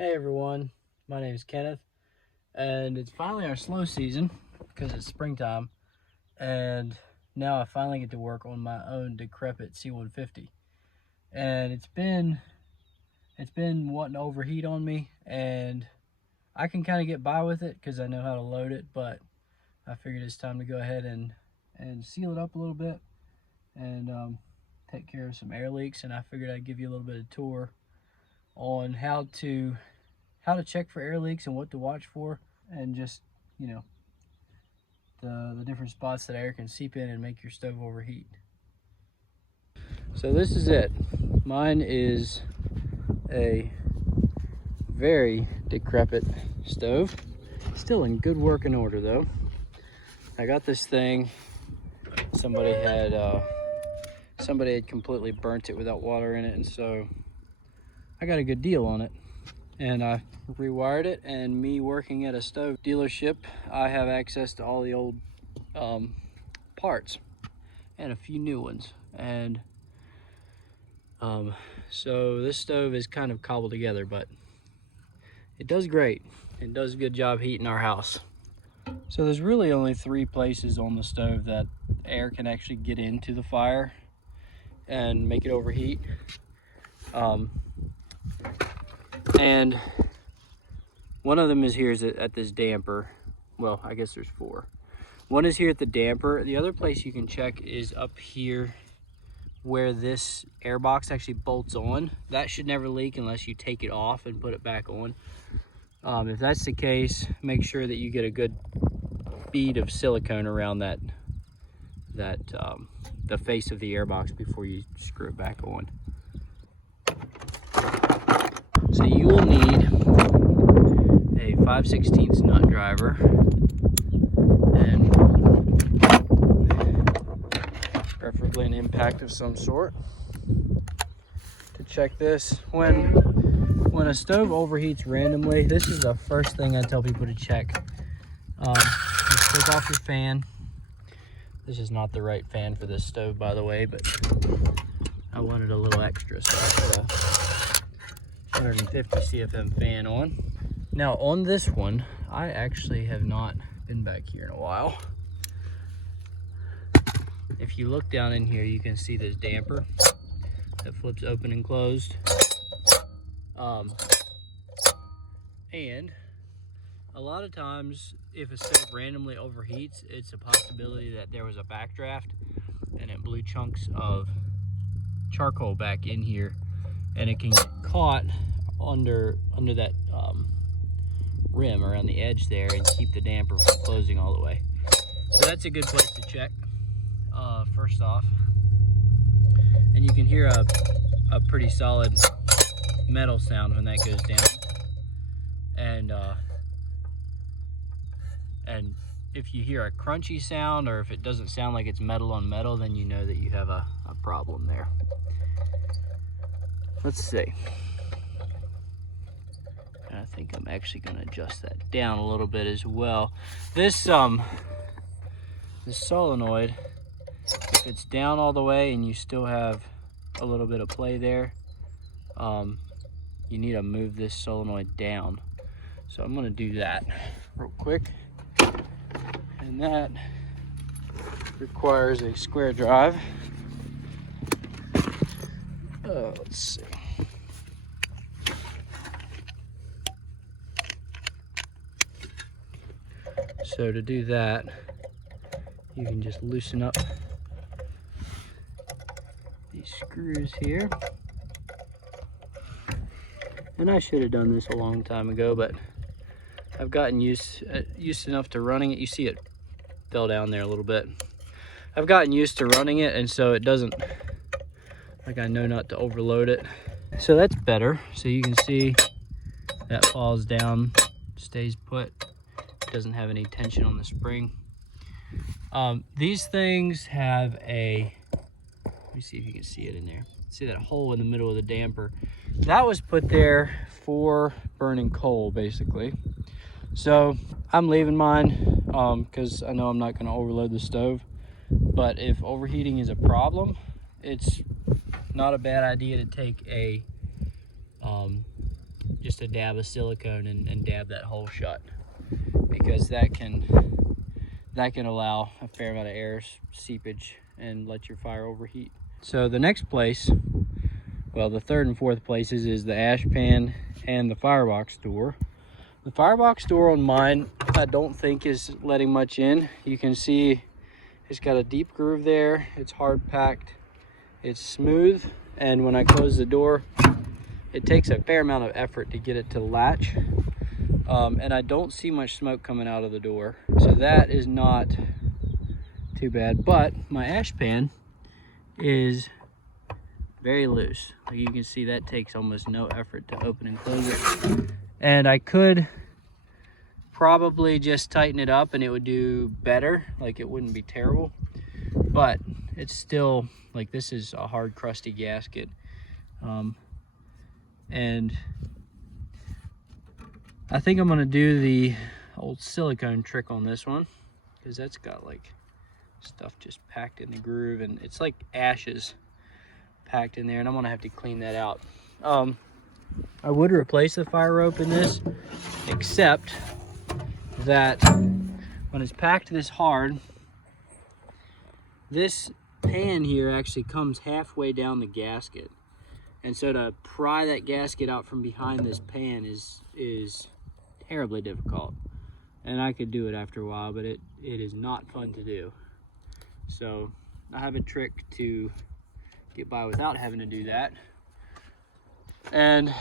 Hey everyone, my name is Kenneth, and it's finally our slow season because it's springtime, and now I finally get to work on my own decrepit C150. And it's been wanting to overheat on me, and I can kind of get by with it because I know how to load it, but I figured it's time to go ahead and seal it up a little bit and take care of some air leaks. And I figured I'd give you a little bit of tour on how to check for air leaks and what to watch for, and just, you know, the different spots that air can seep in and make your stove overheat. So this is it. Mine is a very decrepit stove. Still in good working order though. I got this thing, somebody had completely burnt it without water in it, and so I got a good deal on it. And I rewired it, and me working at a stove dealership, I have access to all the old parts and a few new ones. And so this stove is kind of cobbled together, but it does great. It does a good job heating our house. So there's really only 3 places on the stove that air can actually get into the fire and make it overheat. And one of them is here at this damper. Well, I guess there's 4. One is here at the damper. The other place you can check is up here where this air box actually bolts on. That should never leak unless you take it off and put it back on. If that's the case, make sure that you get a good bead of silicone around the face of the air box before you screw it back on. So you will need a 5/16 nut driver and preferably an impact of some sort to check this. When a stove overheats randomly, this is the first thing I tell people to check. Just take off your fan. This is not the right fan for this stove, by the way, but I wanted a little extra, so I put a 150 CFM fan on. Now on this one, I actually have not been back here in a while. If you look down in here, you can see this damper that flips open and closed. And a lot of times, if a stove randomly overheats, it's a possibility that there was a backdraft and it blew chunks of charcoal back in here, and it can get caught under that rim around the edge there and keep the damper from closing all the way. So that's a good place to check first off. And you can hear a pretty solid metal sound when that goes down. And if you hear a crunchy sound, or if it doesn't sound like it's metal on metal, then you know that you have a problem there. Let's see. I think I'm actually going to adjust that down a little bit as well. This solenoid, if it's down all the way and you still have a little bit of play there, you need to move this solenoid down. So I'm going to do that real quick, and that requires a square drive. Let's see. So to do that, you can just loosen up these screws here. And I should have done this a long time ago, but I've gotten used enough to running it. You see it fell down there a little bit. I've gotten used to running it, and so it doesn't, like, I know not to overload it. So that's better. So you can see that falls down, stays put. Doesn't have any tension on the spring. These things have a, let me see if you can see it in there. See that hole in the middle of the damper? That was put there for burning coal, basically. So I'm leaving mine because I know I'm not going to overload the stove. But if overheating is a problem, it's not a bad idea to take a just a dab of silicone and dab that hole shut, because that can allow a fair amount of air seepage and let your fire overheat. So the next place, well, the third and fourth places is the ash pan and the firebox door. The firebox door on mine, I don't think is letting much in. You can see it's got a deep groove there. It's hard packed, it's smooth, and when I close the door, it takes a fair amount of effort to get it to latch. And I don't see much smoke coming out of the door, so that is not too bad. But my ash pan is very loose. Like you can see, that takes almost no effort to open and close it. And I could probably just tighten it up and it would do better, like it wouldn't be terrible, but it's still, like, this is a hard crusty gasket. And I think I'm gonna do the old silicone trick on this one, because that's got like stuff just packed in the groove, and it's like ashes packed in there, and I'm gonna have to clean that out. I would replace the fire rope in this, except that when it's packed this hard, this pan here actually comes halfway down the gasket, and so to pry that gasket out from behind this pan is terribly difficult. And I could do it after a while, but it is not fun to do. So I have a trick to get by without having to do that. And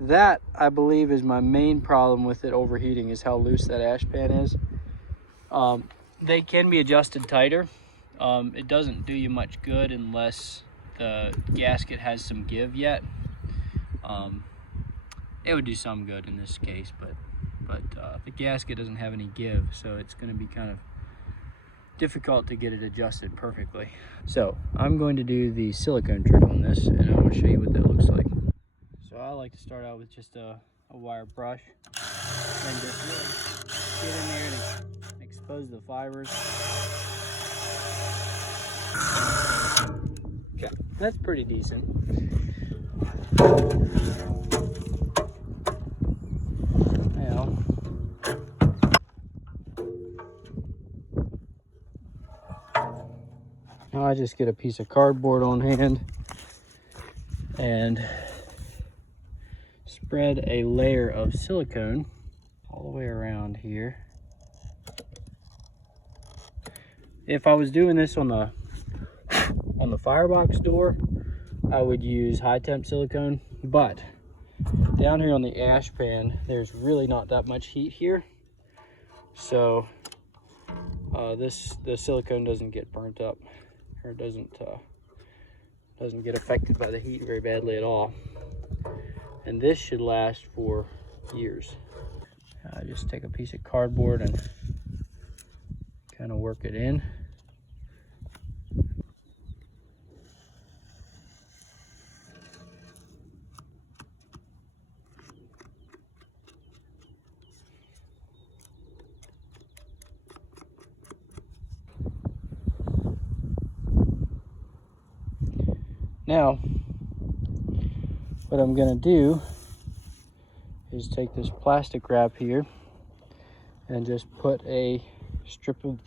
that, I believe, is my main problem with it overheating, is how loose that ash pan is. They can be adjusted tighter. It doesn't do you much good unless the gasket has some give yet. It would do some good in this case, but the gasket doesn't have any give, so it's going to be kind of difficult to get it adjusted perfectly. So I'm going to do the silicone trick on this, and I'm going to show you what that looks like. So I like to start out with just a wire brush, and just really get in there and expose the fibers. Okay, that's pretty decent. Now I just get a piece of cardboard on hand and spread a layer of silicone all the way around here. If I was doing this on the firebox door, I would use high temp silicone, but down here on the ash pan, there's really not that much heat here, so the silicone doesn't get burnt up, or doesn't get affected by the heat very badly at all. And this should last for years. I just take a piece of cardboard and kind of work it in. Now, what I'm gonna do is take this plastic wrap here and just put a strip of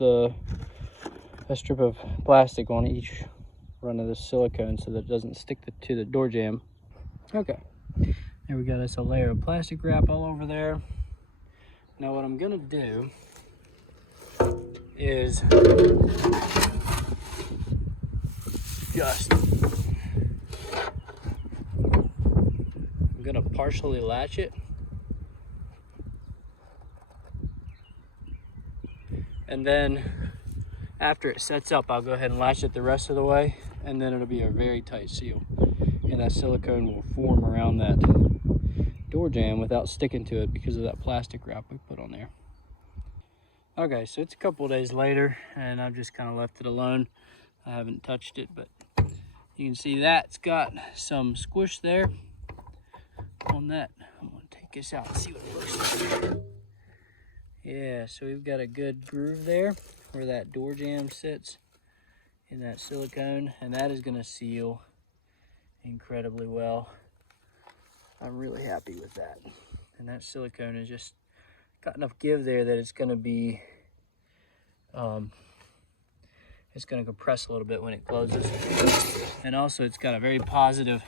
plastic on each run of the silicone so that it doesn't stick to the door jamb. Okay, there we got us a layer of plastic wrap all over there. Now what I'm gonna do is just, I'm gonna partially latch it, and then after it sets up, I'll go ahead and latch it the rest of the way, and then it'll be a very tight seal, and that silicone will form around that door jamb without sticking to it because of that plastic wrap we put on there. Okay, so it's a couple days later, and I've just kind of left it alone. I haven't touched it, but you can see that's got some squish there on that. I'm gonna take this out and see what it looks like. Yeah, so we've got a good groove there where that door jamb sits in that silicone, and that is gonna seal incredibly well. I'm really happy with that. And that silicone has just got enough give there that it's going to be, it's going to compress a little bit when it closes. And also it's got a very positive,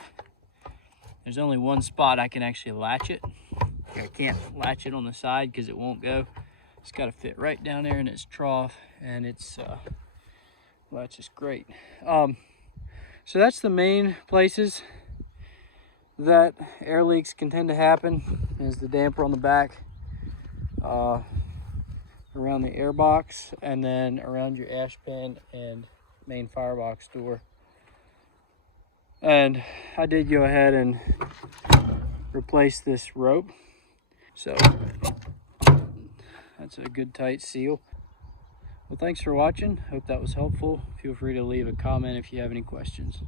there's only one spot I can actually latch it. I can't latch it on the side because it won't go. It's got to fit right down there in its trough, and it's well, that's just great. So that's the main places that air leaks can tend to happen, is the damper on the back, around the air box, and then around your ash pan and main firebox door. And I did go ahead and replace this rope, so that's a good tight seal. Well, thanks for watching. Hope that was helpful. Feel free to leave a comment if you have any questions.